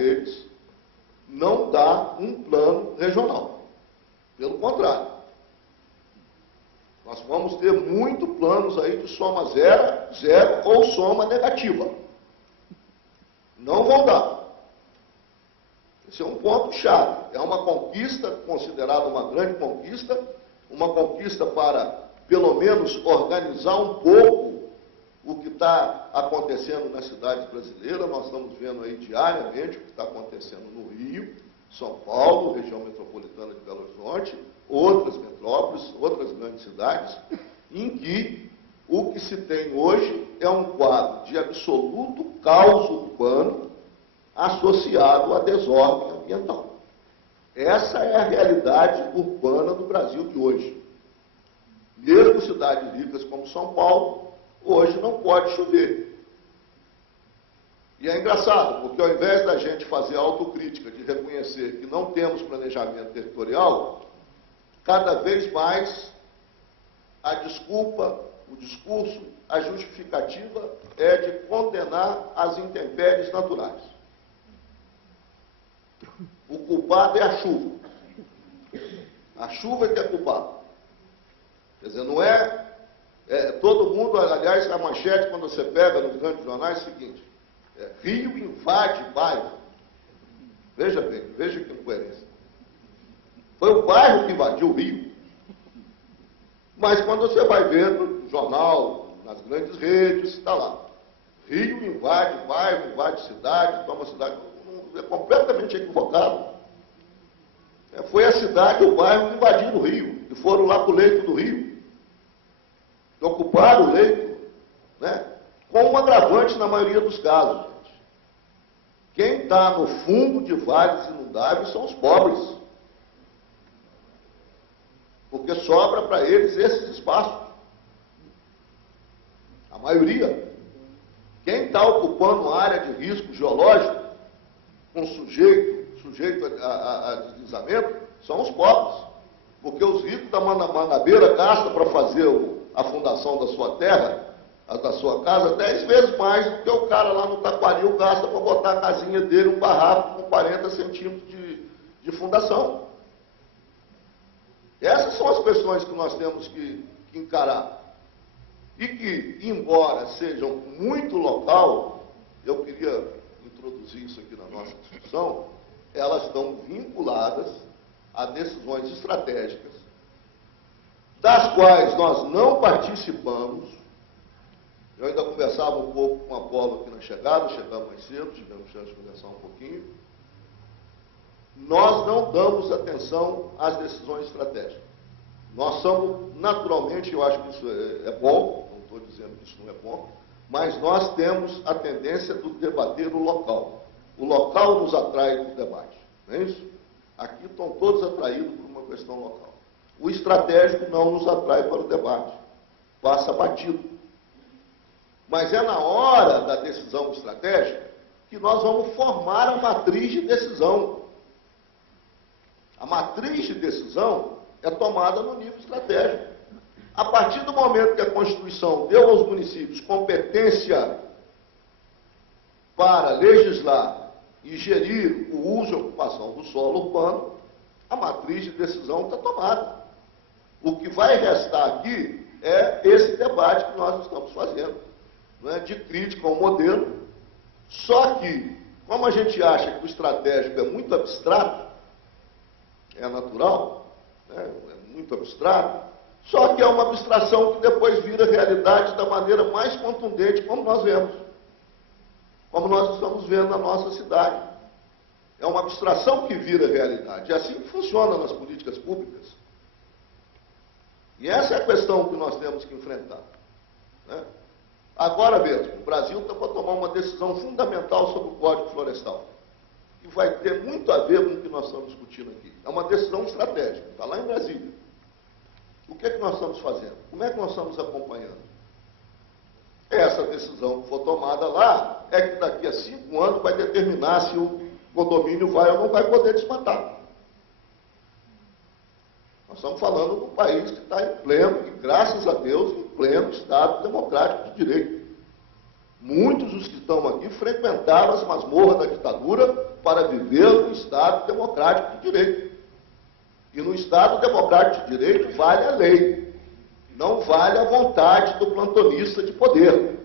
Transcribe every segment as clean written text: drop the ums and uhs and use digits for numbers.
deles não dá um plano regional. Pelo contrário. Nós vamos ter muito planos aí de soma zero, zero ou soma negativa. Não vão dar. Esse é um ponto-chave. É uma conquista, considerada uma grande conquista, uma conquista para, pelo menos, organizar um pouco o que está acontecendo nas cidades brasileiras. Nós estamos vendo aí diariamente o que está acontecendo no Rio, São Paulo, região metropolitana de Belo Horizonte, outras metrópoles, outras grandes cidades, em que o que se tem hoje é um quadro de absoluto caos urbano associado à desordem ambiental. Essa é a realidade urbana do Brasil de hoje. Mesmo cidades ricas como São Paulo, hoje não pode chover. E é engraçado, porque ao invés da gente fazer autocrítica, de reconhecer que não temos planejamento territorial, cada vez mais a desculpa, o discurso, a justificativa é de condenar as intempéries naturais. O culpado é a chuva. A chuva é que é culpada. Quer dizer, não é todo mundo, aliás, a manchete, quando você pega nos grandes jornais, é o seguinte: Rio invade bairro. Veja bem, veja que incoerência. Foi o bairro que invadiu o Rio. Mas quando você vai ver no jornal, nas grandes redes, está lá. Rio invade bairro, invade cidade, toma cidade. É completamente equivocado. Foi a cidade, o bairro que invadiram o Rio. E foram lá para o leito do Rio. E ocuparam o leito, né? Com um agravante na maioria dos casos, gente. Quem está no fundo de vales inundáveis são os pobres. Porque sobra para eles esses espaços. A maioria. Quem está ocupando área de risco geológico, com sujeito a deslizamento, são os pobres. Porque os ricos da Manabeira gastam para fazer a fundação da sua terra, da sua casa, 10 vezes mais do que o cara lá no Taquaril gasta para botar a casinha dele, um barraco com 40 centímetros de fundação. Essas são as questões que nós temos que encarar. E que, embora sejam muito local, eu queria introduzir isso aqui na nossa discussão, elas estão vinculadas a decisões estratégicas, das quais nós não participamos. Eu ainda conversava um pouco com a Apolo aqui na chegada, chegamos mais cedo, tivemos chance de conversar um pouquinho. Nós não damos atenção às decisões estratégicas. Nós somos, naturalmente, eu acho que isso é bom, não estou dizendo que isso não é bom, mas nós temos a tendência de debater o local. O local nos atrai no debate, não é isso? Aqui estão todos atraídos por uma questão local. O estratégico não nos atrai para o debate, passa batido. Mas é na hora da decisão estratégica que nós vamos formar a matriz de decisão. A matriz de decisão é tomada no nível estratégico. A partir do momento que a Constituição deu aos municípios competência para legislar e gerir o uso e ocupação do solo urbano, a matriz de decisão está tomada. O que vai restar aqui é esse debate que nós estamos fazendo, não é? De crítica ao modelo. Só que, como a gente acha que o estratégico é muito abstrato, é natural, né? É muito abstrato, só que é uma abstração que depois vira realidade da maneira mais contundente, como nós vemos, como nós estamos vendo na nossa cidade. É uma abstração que vira realidade. É assim que funciona nas políticas públicas. E essa é a questão que nós temos que enfrentar, né? Agora mesmo, o Brasil está para tomar uma decisão fundamental sobre o Código Florestal, que vai ter muito a ver com o que nós estamos discutindo aqui. É uma decisão estratégica, está lá em Brasília. O que é que nós estamos fazendo? Como é que nós estamos acompanhando? Essa decisão que for tomada lá é que daqui a 5 anos vai determinar se o condomínio vai ou não vai poder desmatar. Nós estamos falando de um país que está em pleno, e graças a Deus, em pleno Estado democrático de direito. Muitos dos que estão aqui frequentaram as masmorras da ditadura, para viver no Estado democrático de direito. E no Estado democrático de direito vale a lei, não vale a vontade do plantonista de poder.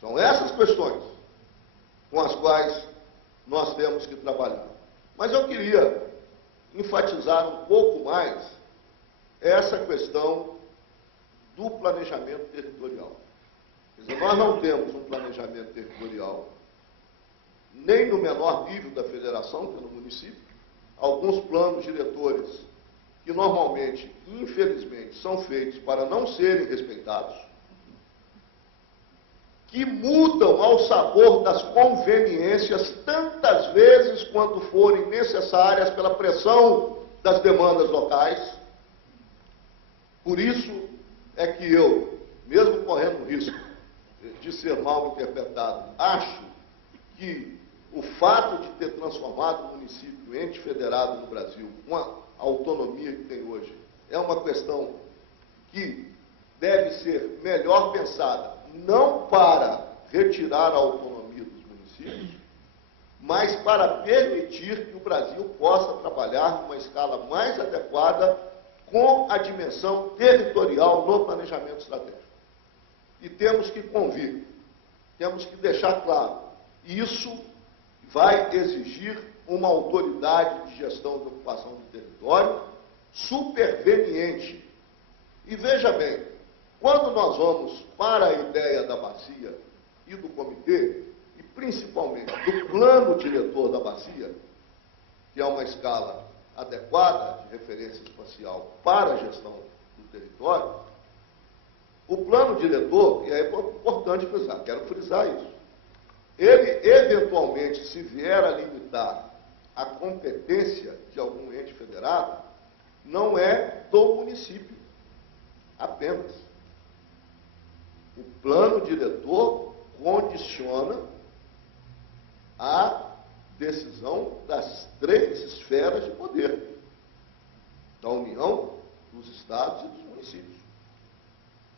São essas questões com as quais nós temos que trabalhar. Mas eu queria enfatizar um pouco mais essa questão do planejamento territorial. Quer dizer, nós não temos um planejamento territorial nem no menor nível da federação, que é no município. Alguns planos diretores que normalmente, infelizmente, são feitos para não serem respeitados, que mudam ao sabor das conveniências tantas vezes quanto forem necessárias pela pressão das demandas locais. Por isso é que eu, mesmo correndo o risco de ser mal interpretado, acho que o fato de ter transformado o município em ente federado no Brasil, com a autonomia que tem hoje, é uma questão que deve ser melhor pensada, não para retirar a autonomia dos municípios, mas para permitir que o Brasil possa trabalhar numa escala mais adequada com a dimensão territorial no planejamento estratégico. E temos que convir, temos que deixar claro, isso vai exigir uma autoridade de gestão de ocupação do território superveniente. E veja bem, quando nós vamos para a ideia da bacia e do comitê, e principalmente do plano diretor da bacia, que é uma escala adequada de referência espacial para a gestão do território, o plano diretor, e é importante frisar, quero frisar isso, ele eventualmente, se vier a limitar a competência de algum ente federado, não é do município apenas. O plano diretor condiciona a decisão das três esferas de poder, da União, dos Estados e dos municípios.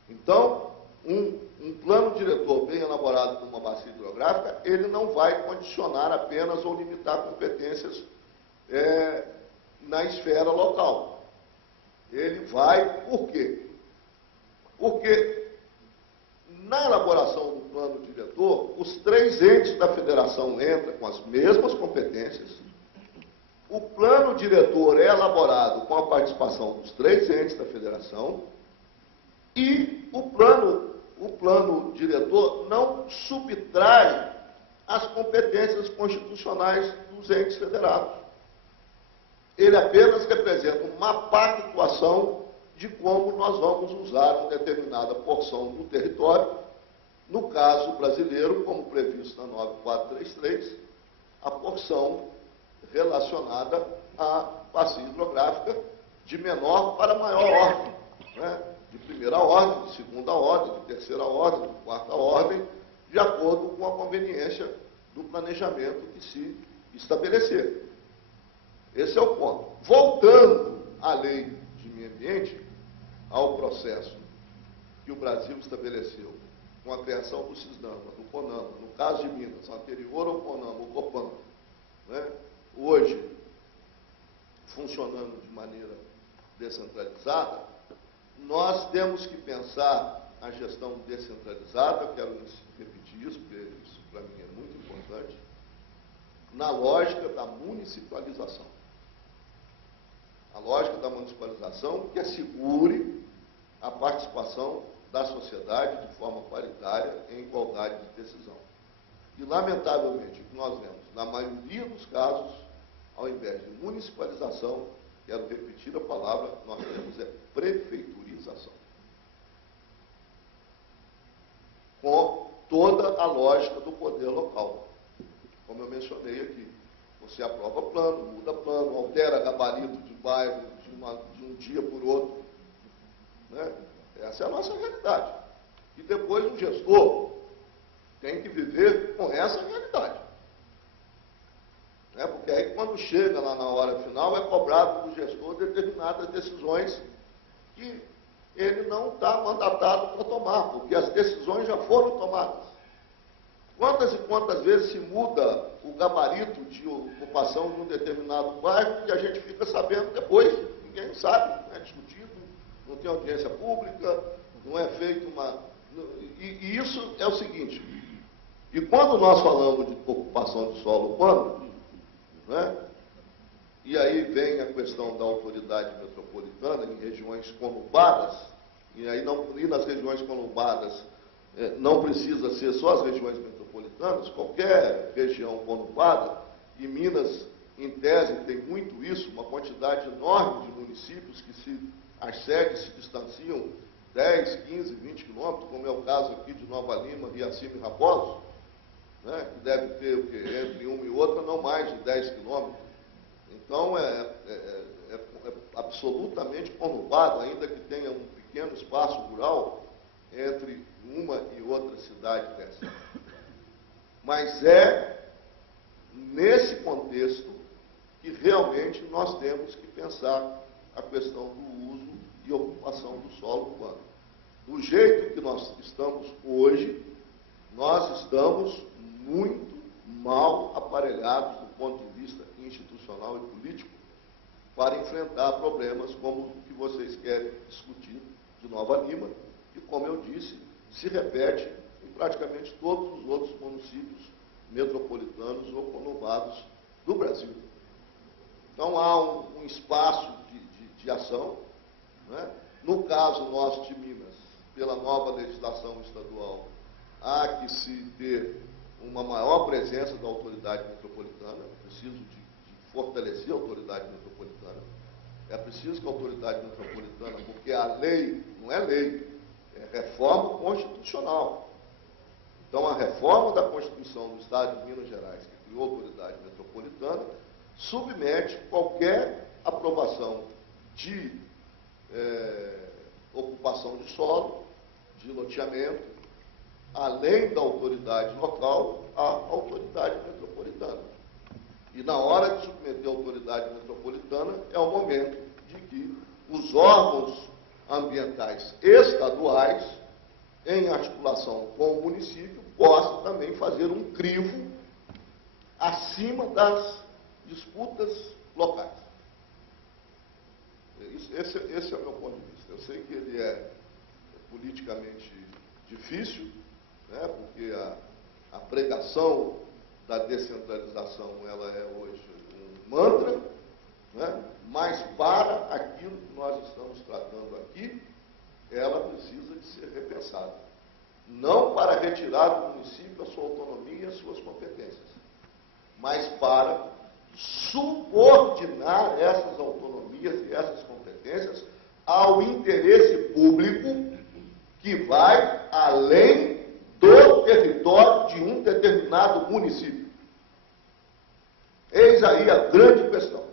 Então, um plano diretor bem elaborado por uma bacia hidrográfica, ele não vai condicionar apenas ou limitar competências na esfera local. Ele vai, por quê? Porque na elaboração do plano diretor, os três entes da federação entram com as mesmas competências. O plano diretor é elaborado com a participação dos três entes da federação e o plano diretor não subtrai as competências constitucionais dos entes federados. Ele apenas representa uma pactuação de como nós vamos usar uma determinada porção do território, no caso brasileiro, como previsto na 9433, a porção relacionada à bacia hidrográfica de menor para maior ordem, né? De primeira ordem, de segunda ordem, de terceira ordem, de quarta ordem, de acordo com a conveniência do planejamento que se estabelecer. Esse é o ponto. Voltando à lei de meio ambiente, ao processo que o Brasil estabeleceu com a criação do CISNAMA, do CONAMA, no caso de Minas, anterior ao CONAMA, o COPAM, né? Hoje, funcionando de maneira descentralizada, nós temos que pensar a gestão descentralizada, eu quero repetir isso, porque isso para mim é muito importante, na lógica da municipalização. A lógica da municipalização que assegure a participação da sociedade de forma paritária em igualdade de decisão. E, lamentavelmente, o que nós vemos, na maioria dos casos, ao invés de municipalização, quero repetir a palavra, nós temos é prefeiturização. Com toda a lógica do poder local. Como eu mencionei aqui, você aprova plano, muda plano, altera gabarito de bairro de um dia por outro. Né? Essa é a nossa realidade. E depois o gestor tem que viver com essa realidade. Né? Porque aí quando chega lá na hora final é cobrado do gestor determinadas decisões que ele não está mandatado para tomar, porque as decisões já foram tomadas. Quantas e quantas vezes se muda o gabarito de ocupação de um determinado bairro e a gente fica sabendo depois, ninguém sabe, não é discutido, não tem audiência pública, não é feito uma... E isso é o seguinte, e quando nós falamos de ocupação de solo urbano, né, e aí vem a questão da autoridade metropolitana em regiões conurbadas, e aí e nas regiões conurbadas não precisa ser só as regiões metropolitanas, qualquer região conurbada, e Minas, em tese, tem muito isso, uma quantidade enorme de municípios que as sedes se distanciam 10, 15, 20 quilômetros, como é o caso aqui de Nova Lima, Riacima e Raposo, né, que deve ter o quê? Entre uma e outra não mais de 10 quilômetros. Então, é absolutamente conurbado, ainda que tenha um pequeno espaço rural entre uma e outra cidade dessa. Mas é nesse contexto que realmente nós temos que pensar a questão do uso e ocupação do solo urbano. Do jeito que nós estamos hoje, nós estamos muito mal aparelhados do ponto de vista institucional e político para enfrentar problemas como o que vocês querem discutir de Nova Lima, e, como eu disse, se repete em praticamente todos os outros municípios metropolitanos ou conurbados do Brasil. Então, há um espaço de ação, né? No caso nosso de Minas, pela nova legislação estadual, há que se ter uma maior presença da autoridade metropolitana, é preciso de fortalecer a autoridade metropolitana, é preciso que a autoridade metropolitana, porque a lei não é lei, é reforma constitucional. Então, a reforma da Constituição do Estado de Minas Gerais, que criou a autoridade metropolitana, submete qualquer aprovação de ocupação de solo, de loteamento, além da autoridade local, à autoridade metropolitana. E na hora de submeter a autoridade metropolitana, é o momento de que os órgãos ambientais estaduais, em articulação com o município, possam também fazer um crivo acima das disputas locais. Esse é o meu ponto de vista. Eu sei que ele é politicamente difícil, né, porque a pregação da descentralização ela é hoje um mantra, né, mas para aquilo que nós estamos tratando aqui, ela precisa de ser repensada. Não para retirar do município a sua autonomia e as suas competências, mas para subordinar essas autonomias e essas competências ao interesse público que vai além do território de um determinado município. Eis aí a grande questão.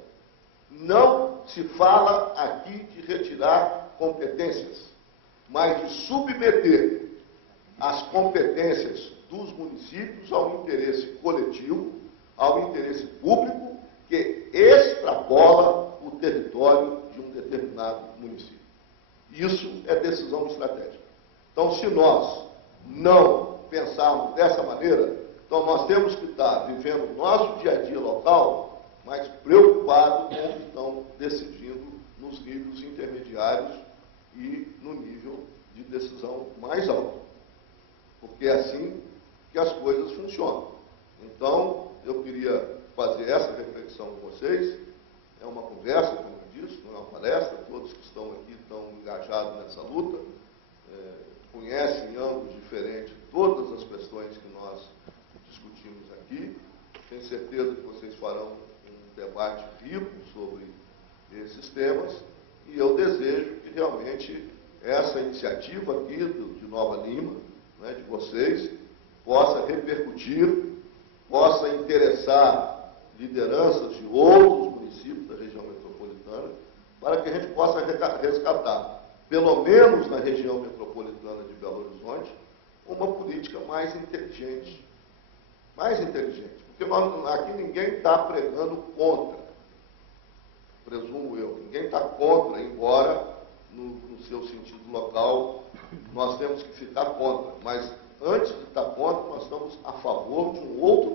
Não se fala aqui de retirar competências, mas de submeter as competências dos municípios ao interesse coletivo, ao interesse público, que extrapola o território de um determinado município. Isso é decisão estratégica. Então, se nós não pensarmos dessa maneira, então nós temos que estar vivendo o nosso dia a dia local, mas preocupado com o que estão decidindo nos níveis intermediários e no nível de decisão mais alto. Porque é assim que as coisas funcionam. Então, eu queria fazer essa reflexão com vocês. É uma conversa, como eu disse, não é uma palestra. Todos que estão aqui estão engajados nessa luta, conhecem em ângulos diferentes todas as questões que nós discutimos aqui. Tenho certeza que vocês farão um debate rico sobre esses temas, e eu desejo que realmente essa iniciativa aqui de Nova Lima, né, de vocês, possa repercutir, possa interessar lideranças de outros municípios da região metropolitana, para que a gente possa resgatar, pelo menos na região metropolitana de Belo Horizonte, uma política mais inteligente. Mais inteligente. Porque aqui ninguém está pregando contra, presumo eu. Ninguém está contra, embora no seu sentido local nós temos que ficar contra. Mas antes de estar contra, nós estamos a favor de um outro